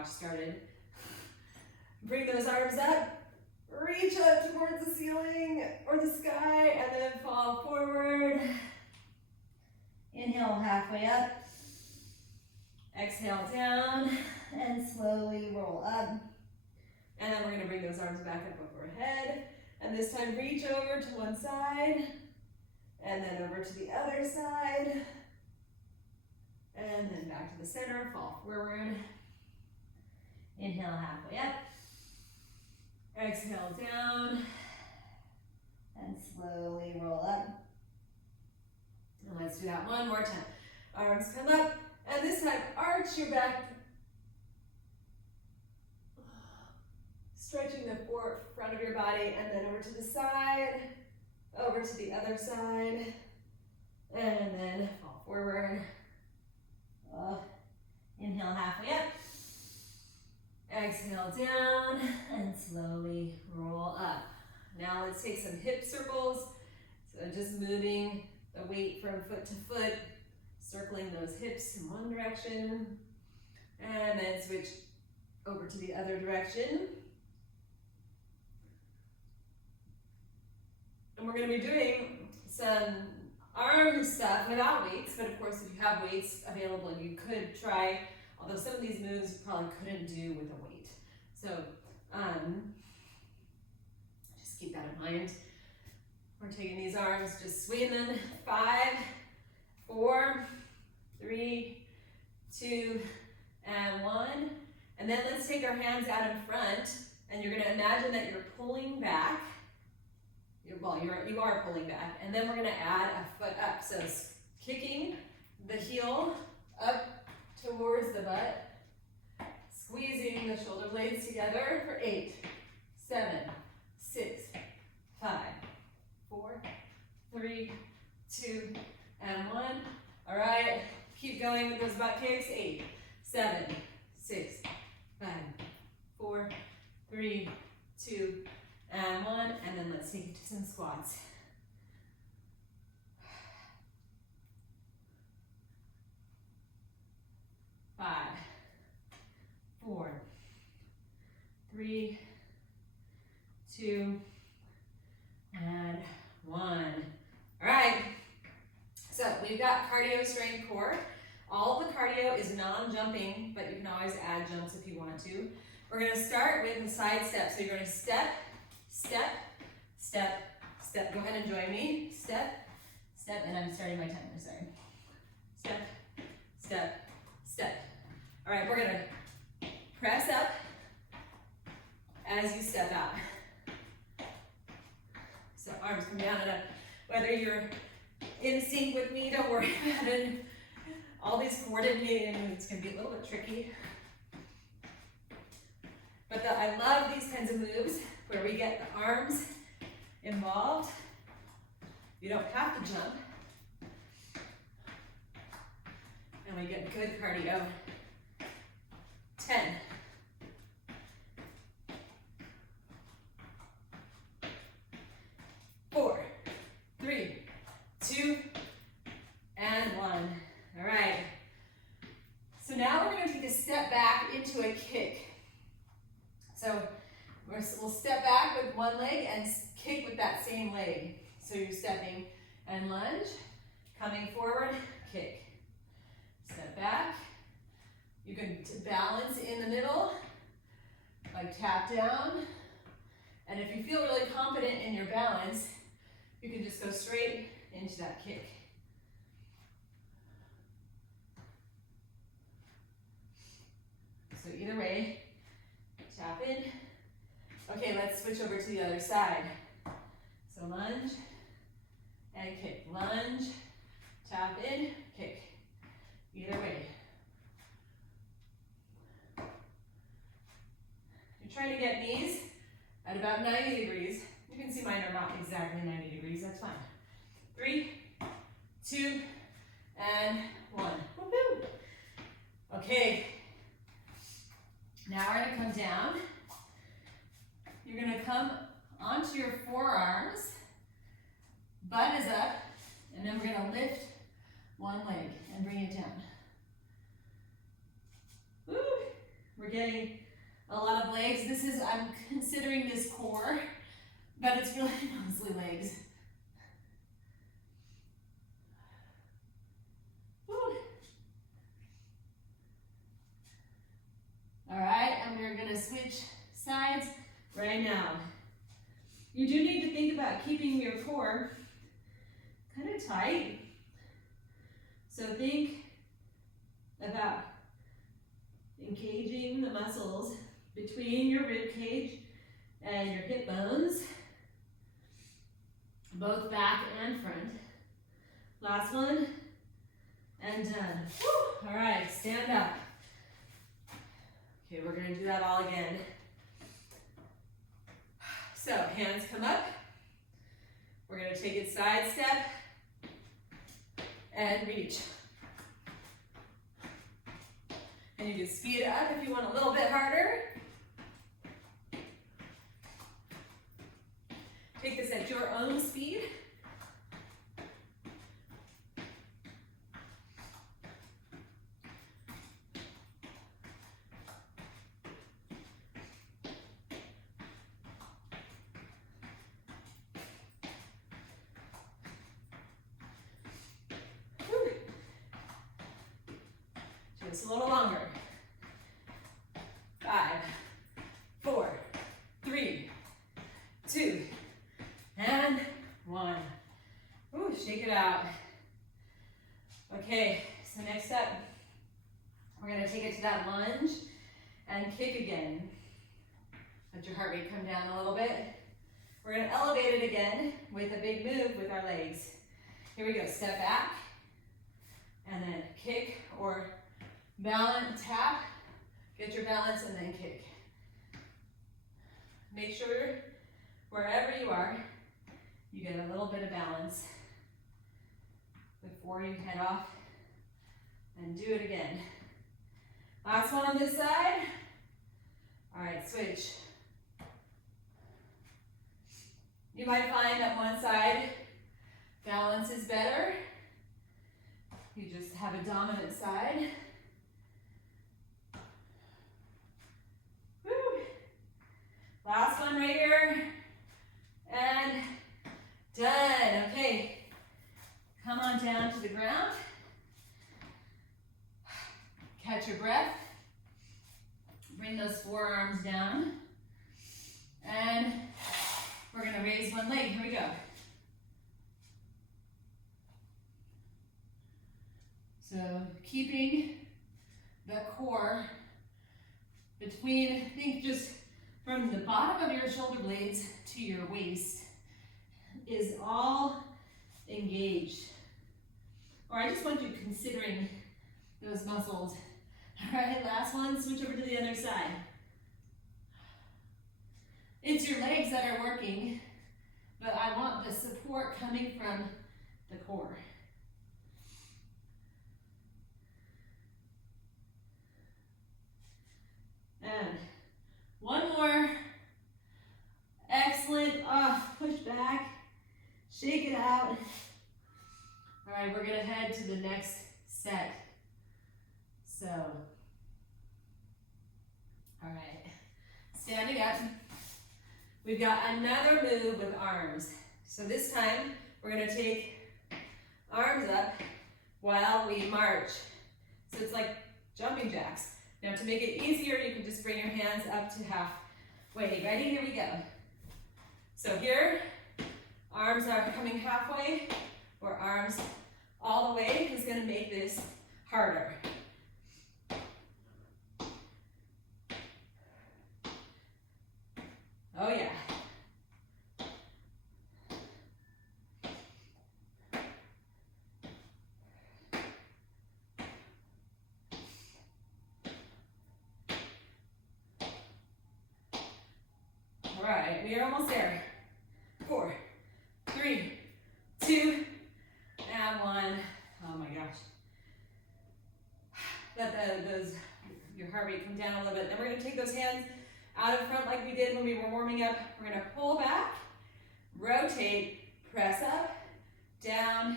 watch started. Bring those arms up, reach up towards the ceiling or the sky, and then fall forward. Inhale halfway up. Exhale down, and slowly roll up. And then we're gonna bring those arms back up overhead. And this time reach over to one side, and then over to the other side. And then back to the center, fall forward. Inhale halfway up. Exhale down, and slowly roll up. And let's do that one more time. Arms come up, and this time arch your back. Stretching the front of your body, and then over to the side, over to the other side, and then fall forward. Inhale halfway up. Exhale down, and slowly roll up. Now let's take some hip circles. So just moving the weight from foot to foot, circling those hips in one direction, and then switch over to the other direction. And we're going to be doing some arm stuff without weights, but of course if you have weights available, you could try, although some of these moves you probably couldn't do with a weight. So just keep that in mind. We're taking these arms, just swing them. 5, 4, 3, 2, and 1. And then let's take our hands out in front, and you're going to imagine that you're pulling back. You are pulling back, and then we're going to add a foot up. So kicking the heel up towards the butt, squeezing the shoulder blades together for 8, 7, 6, 5, 4, 3, 2, and 1. All right, keep going with those butt kicks. 8, 7, 6, 5, 4, 3, 2, and 1, and then let's take it to some squats. 5, 4, 3, 2, and 1. All right, so we've got cardio strength core. All of the cardio is non-jumping, but you can always add jumps if you want to. We're going to start with the side step. So you're going to step, step, step, step. Go ahead and join me. Step, step, and I'm starting my timer, sorry. Step, step, step. All right, we're going to press up as you step out. So arms come down and up. Whether you're in sync with me, don't worry about it. All these coordinated movements can be a little bit tricky. But I love these kinds of moves where we get the arms involved. You don't have to jump. And we get good cardio. 10. 4, 3, 2, and 1. All right. So now we're going to take a step back into a kick. So we'll step back with one leg and kick with that same leg. So you're stepping and lunge, coming forward, kick. Step back. You can balance in the middle, like tap down. And if you feel really confident in your balance, you can just go straight into that kick. So either way, tap in. Okay, let's switch over to the other side. So lunge and kick. Lunge, tap in, kick. Either way. You're trying to get knees at about 90 degrees. You can see mine are not exactly 90 degrees, that's fine. 3, 2, and 1. Woo-hoo. Okay. Now we're going to come down. You're going to come onto your forearms. Butt is up. And then we're going to lift one leg and bring it down. Woo. We're getting a lot of legs. I'm considering this core, but it's really mostly legs. Woo. All right, and we're gonna switch sides right now. You do need to think about keeping your core kind of tight. So think about engaging the muscles between your rib cage and your hip bones, both back and front. Last one, and done. Woo. All right, stand up. Okay, we're gonna do that all again. So, hands come up. We're gonna take it side step and reach. And you can speed it up if you want a little bit harder. Take this at your own speed. Just a little longer. 5, 4, 3, 2, and 1. Ooh, shake it out. Okay, so next up, we're gonna take it to that lunge and kick again. Let your heart rate come down a little bit. We're gonna elevate it again with a big move with our legs. Here we go, step back, and then kick or balance, tap, get your balance, and then kick. Make sure wherever you are, you get a little bit of balance before you head off and do it again. Last one on this side. All right, switch. You might find that one side balance is better. You just have a dominant side. Last one right here, and done. Okay, come on down to the ground. Catch your breath. Bring those forearms down. And we're gonna raise one leg, here we go. So keeping the core between, think just from the bottom of your shoulder blades to your waist is all engaged. Or I just want you considering those muscles. All right, last one, switch over to the other side. It's your legs that are working, but I want the support coming from the core. And one more. Excellent. Push back. Shake it out. All right, we're gonna head to the next set. So, all right, standing up. We've got another move with arms. So this time, we're gonna take arms up while we march. So it's like jumping jacks. Now to make it easier, you can just bring your hands up to halfway. Ready? Here we go. So here, arms are coming halfway, or arms all the way is gonna make this harder. Oh yeah. All right, we are almost there. 4, 3, 2, and 1. Oh my gosh. Let your heart rate come down a little bit. Then we're gonna take those hands out in front like we did when we were warming up. We're gonna pull back, rotate, press up, down,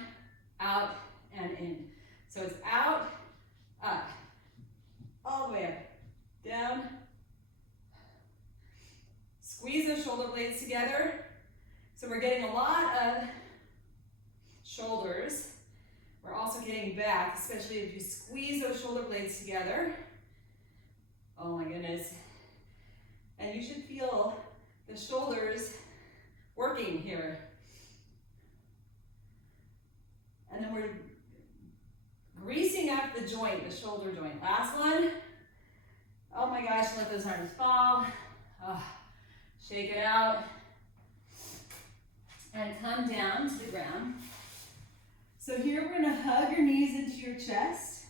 out, and in. So it's out, up, all the way up, down. Squeeze those shoulder blades together. So we're getting a lot of shoulders. We're also getting back, especially if you squeeze those shoulder blades together. Oh my goodness. And you should feel the shoulders working here. And then we're greasing up the joint, the shoulder joint. Last one. Oh my gosh, let those arms fall. Oh, shake it out. And come down to the ground. So here we're gonna hug your knees into your chest.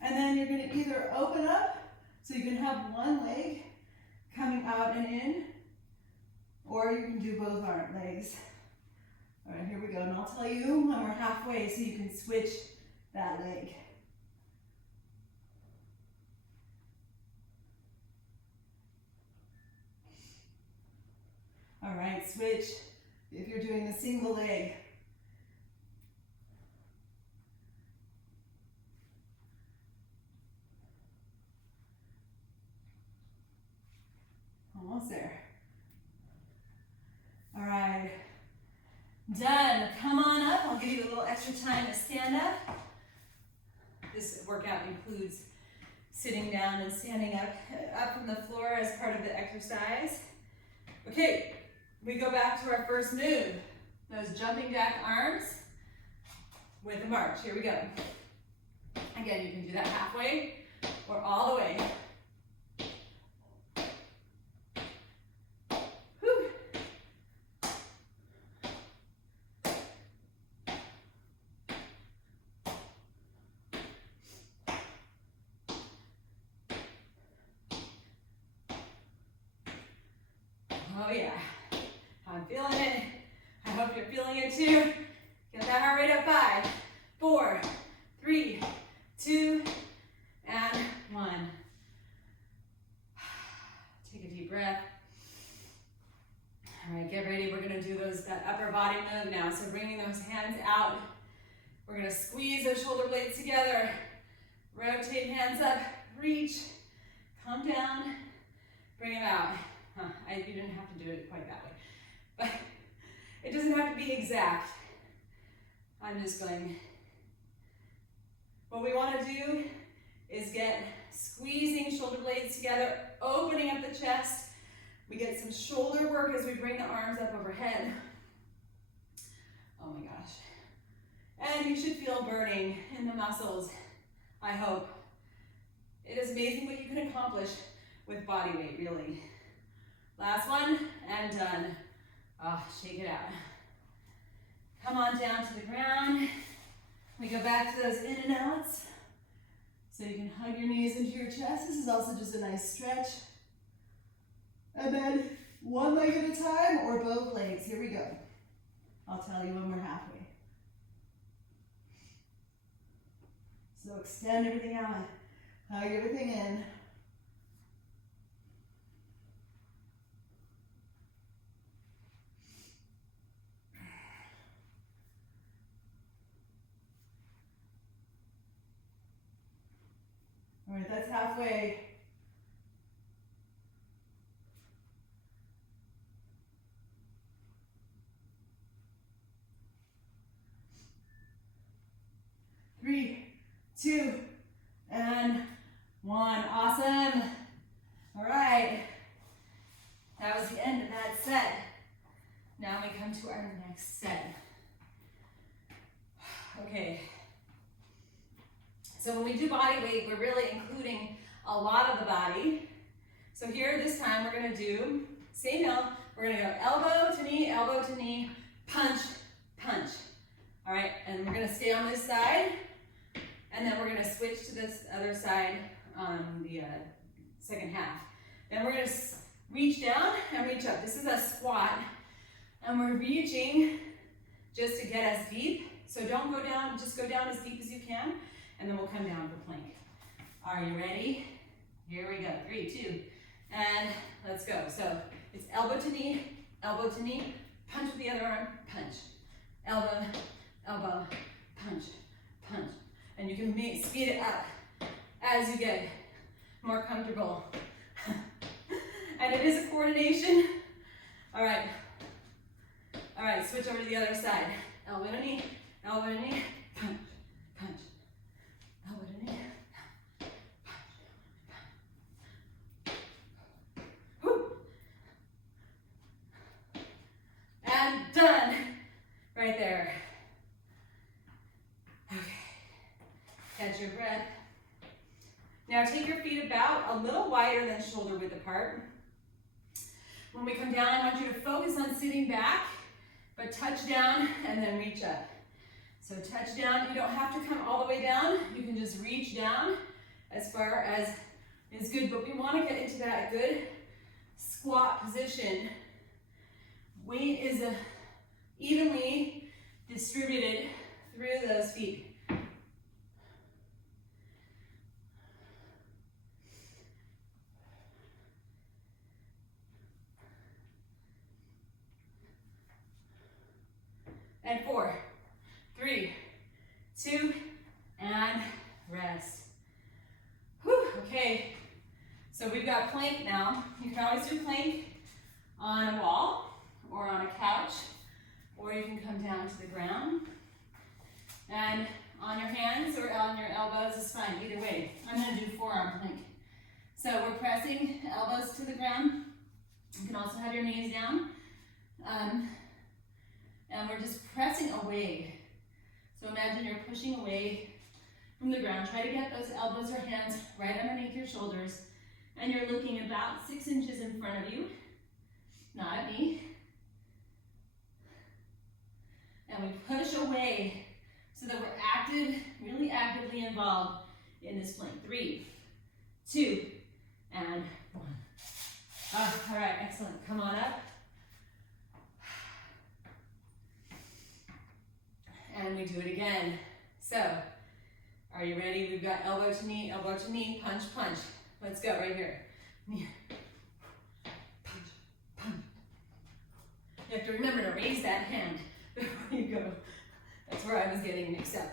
And then you're gonna either open up, so you can have one leg coming out and in, or you can do both arm legs. All right, here we go. And I'll tell you when we're halfway so you can switch that leg. All right, switch if you're doing a single leg. Almost there. All right, done. Come on up. I'll give you a little extra time to stand up. This workout includes sitting down and standing up from the floor as part of the exercise. Okay, we go back to our first move. Those jumping jack arms with a march. Here we go. Again, you can do that halfway or all the way. Whew. Oh yeah, I'm feeling it. I hope you're feeling it too. Get that heart rate up. 5, 4, 3, 2, and 1. Take a deep breath. All right, get ready. We're gonna do that upper body move now. So bringing those hands out. We're gonna squeeze those shoulder blades together. Rotate hands up, reach, come down, bring it out. You didn't have to do it quite that way, but it doesn't have to be exact. I'm just going. What we want to do is get squeezing shoulder blades together, opening up the chest. We get some shoulder work as we bring the arms up overhead. Oh my gosh. And you should feel burning in the muscles, I hope. It is amazing what you can accomplish with body weight, really. Last one, and done. Oh, shake it out. Come on down to the ground. We go back to those in and outs. So you can hug your knees into your chest. This is also just a nice stretch. And then one leg at a time or both legs. Here we go. I'll tell you when we're halfway. So extend everything out. Hug everything in. All right, that's halfway. Three, 2, and 1. Awesome. All right. That was the end of that set. Now we come to our next set. Okay. So when we do body weight, we're really including a lot of the body. So here, this time, we're gonna do, same now, we're gonna go elbow to knee, punch, punch. All right, and we're gonna stay on this side, and then we're gonna switch to this other side on the second half. Then we're gonna reach down and reach up. This is a squat, and we're reaching just to get as deep. So don't go down, just go down as deep as you can. And then we'll come down for plank. Are you ready? Here we go. 3, 2, and let's go. So it's elbow to knee, punch with the other arm, punch. Elbow, elbow, punch, punch. And you can speed it up as you get more comfortable. And it is a coordination. All right, switch over to the other side. Elbow to knee, punch, punch. Elbow to knee, punch. Woo. And done. Right there. Okay. Catch your breath. Now take your feet about a little wider than shoulder width apart. When we come down, I want you to focus on sitting back, but touch down and then reach up. So touch down, you don't have to come all the way down. You can just reach down as far as is good, but we want to get into that good squat position. Weight is evenly distributed through those feet. And 4, 3, 2, and rest. Whew, okay, so we've got plank now. You can always do plank on a wall or on a couch, or you can come down to the ground. And on your hands or on your elbows is fine, either way. I'm gonna do forearm plank. So we're pressing elbows to the ground. You can also have your knees down. And we're just pressing away. So imagine you're pushing away from the ground. Try to get those elbows or hands right underneath your shoulders. And you're looking about 6 inches in front of you, not at me. And we push away so that we're active, really actively involved in this plank. 3, 2, and 1. All right, excellent. Come on up. And we do it again. So, are you ready? We've got elbow to knee, punch, punch. Let's go right here. Knee, punch, punch. You have to remember to raise that hand before you go. That's where I was getting mixed up.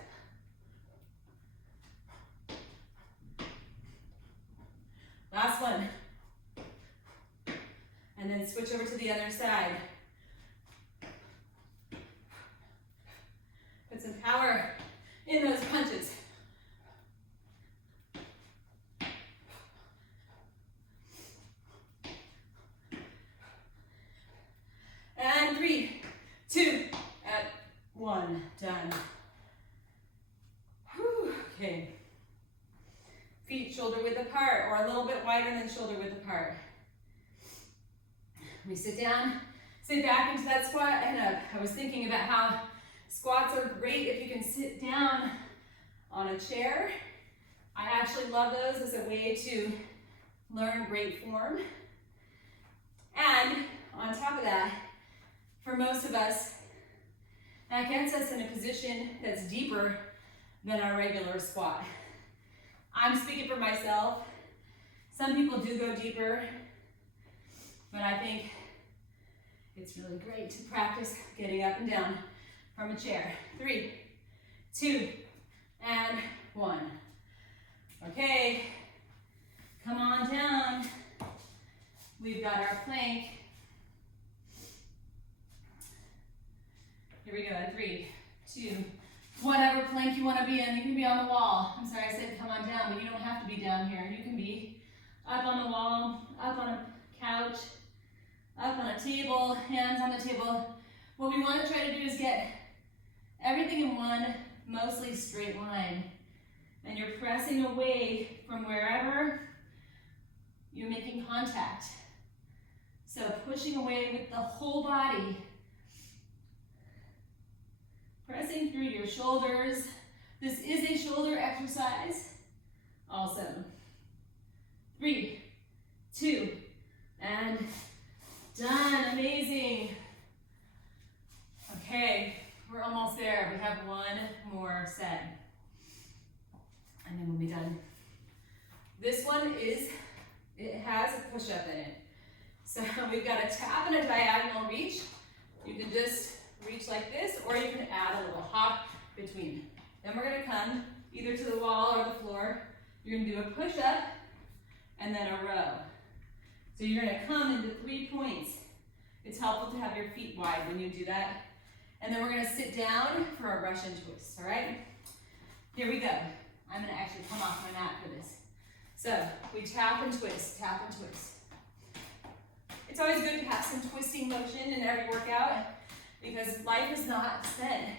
Last one. And then switch over to the other side. Put some power in those punches. And 3, 2, and 1. Done. Whew. Okay. Feet shoulder width apart, or a little bit wider than shoulder width apart. We sit down, sit back into that squat and up. I was thinking about how squats are great if you can sit down on a chair. I actually love those as a way to learn great form. And on top of that, for most of us, that gets us in a position that's deeper than our regular squat. I'm speaking for myself. Some people do go deeper, but I think it's really great to practice getting up and down from a chair. 3, 2, and 1. Okay, come on down. We've got our plank. Here we go, 3, 2, whatever plank you want to be in. You can be on the wall. I'm sorry I said come on down, but you don't have to be down here. You can be up on the wall, up on a couch, up on a table, hands on the table. What we want to try to do is get everything in one mostly straight line. And you're pressing away from wherever you're making contact. So pushing away with the whole body. Pressing through your shoulders. This is a shoulder exercise also. 3, 2, and done. Amazing. Okay, we're almost there. We have one more set. And then we'll be done. This one it has a push-up in it. So we've got a tap and a diagonal reach. You can just reach like this, or you can add a little hop between. Then we're gonna come either to the wall or the floor. You're gonna do a push-up, and then a row. So you're gonna come into 3 points. It's helpful to have your feet wide when you do that. And then we're gonna sit down for a Russian twist, all right? Here we go. I'm gonna actually come off my mat for this. So we tap and twist, tap and twist. It's always good to have some twisting motion in every workout because life is not spent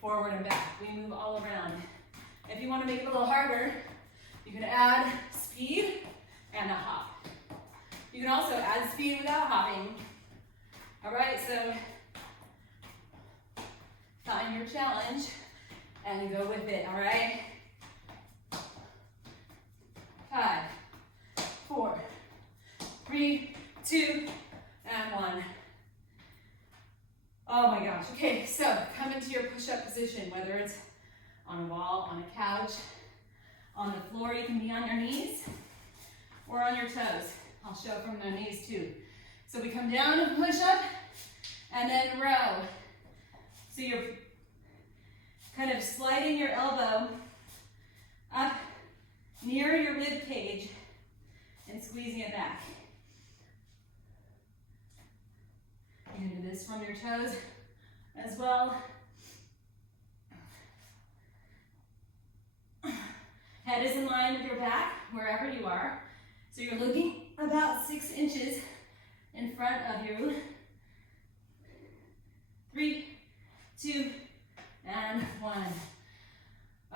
forward and back. We move all around. If you wanna make it a little harder, you can add speed and a hop. You can also add speed without hopping. All right, so find your challenge and go with it, all right? 5, 4, 3, 2, and 1. Oh my gosh. Okay, so come into your push-up position, whether it's on a wall, on a couch, on the floor. You can be on your knees or on your toes. I'll show from the knees too. So we come down and push up and then row. So you're kind of sliding your elbow up near your rib cage and squeezing it back. You can do this from your toes as well. Head is in line with your back, wherever you are. So you're looking about 6 inches in front of you. 3, 2, and 1.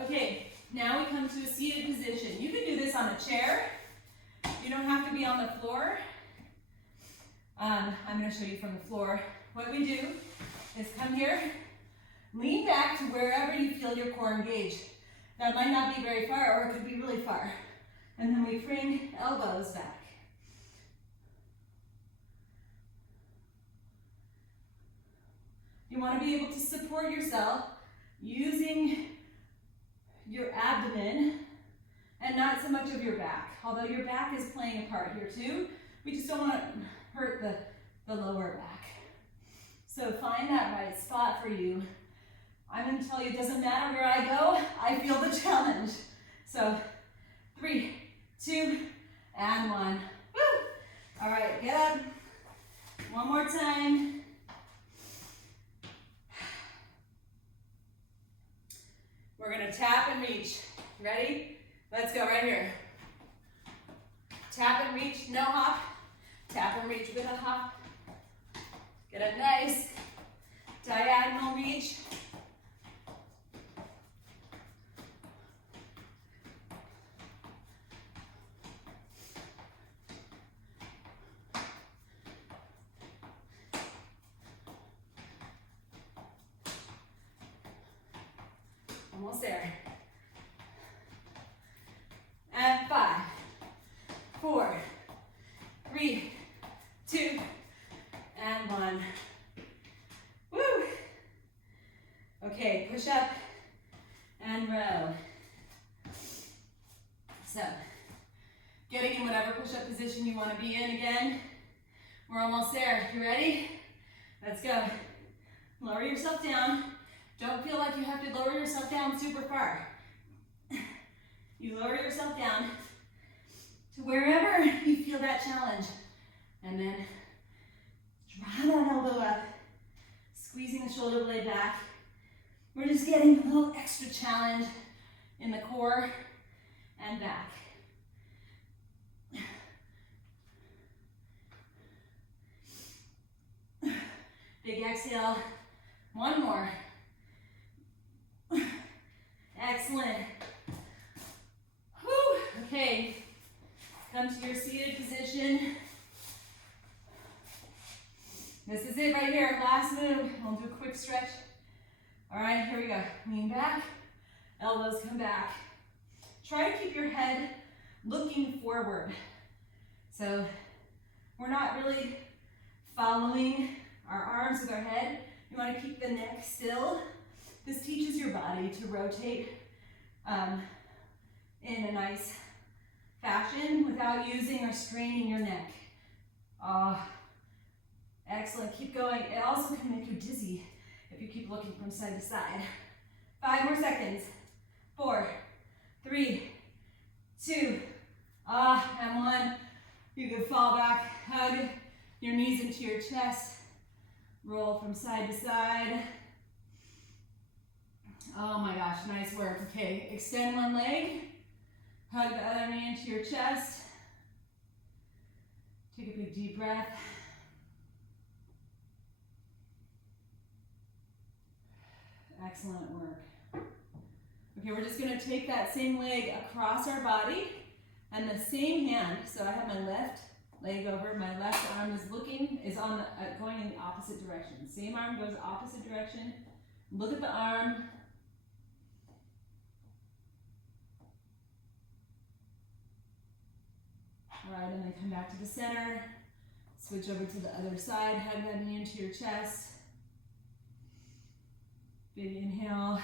Okay, now we come to a seated position. You can do this on a chair. You don't have to be on the floor. I'm going to show you from the floor. What we do is come here, lean back to wherever you feel your core engaged. That might not be very far, or it could be really far. And then we bring elbows back. You want to be able to support yourself using your abdomen and not so much of your back. Although your back is playing a part here too, we just don't want to hurt the lower back. So find that right spot for you. I'm going to tell you, it doesn't matter where I go, I feel the challenge. So 3, 2, and 1. Woo! All right, get up. One more time. We're gonna tap and reach. Ready? Let's go right here. Tap and reach, no hop. Tap and reach with a hop. Get a nice diagonal reach. Almost there. And 5, 4, 3, 2, and 1. Woo! Okay, push up and row. So, getting in whatever push-up position you want to be in again. We're almost there. You ready? Let's go. Lower yourself down. Don't feel like you have to lower yourself down super far. You lower yourself down to wherever you feel that challenge. And then draw that elbow up, squeezing the shoulder blade back. We're just getting a little extra challenge in the core and back. Big exhale. One more. Excellent. Whew. Okay, come to your seated position. This is it right here, last move. We'll do a quick stretch. All right, here we go. Lean back, elbows come back. Try to keep your head looking forward. So we're not really following our arms with our head. You want to keep the neck still. This teaches your body to rotate in a nice fashion without using or straining your neck. Excellent, keep going. It also can make you dizzy if you keep looking from side to side. 5 more seconds. 4, 3, 2, And one. You can fall back, hug your knees into your chest, roll from side to side. Oh my gosh, nice work. Okay, extend one leg, hug the other knee into your chest. Take a big deep breath. Excellent work. Okay, we're just gonna take that same leg across our body and the same hand. So I have my left leg over, my left arm is going in the opposite direction. Same arm goes opposite direction. Look at the arm. All right, and then come back to the center. Switch over to the other side, hug that knee into your chest. Big inhale,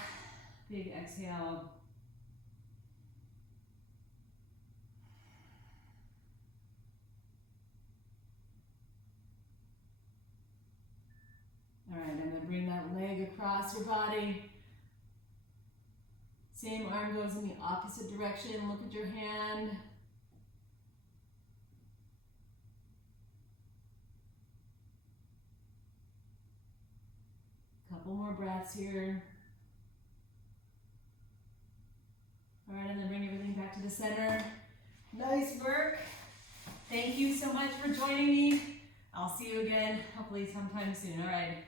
big exhale. All right, and then bring that leg across your body. Same arm goes in the opposite direction. Look at your hand. Couple more breaths here. All right, and then bring everything back to the center. Nice work. Thank you so much for joining me. I'll see you again, hopefully sometime soon. All right.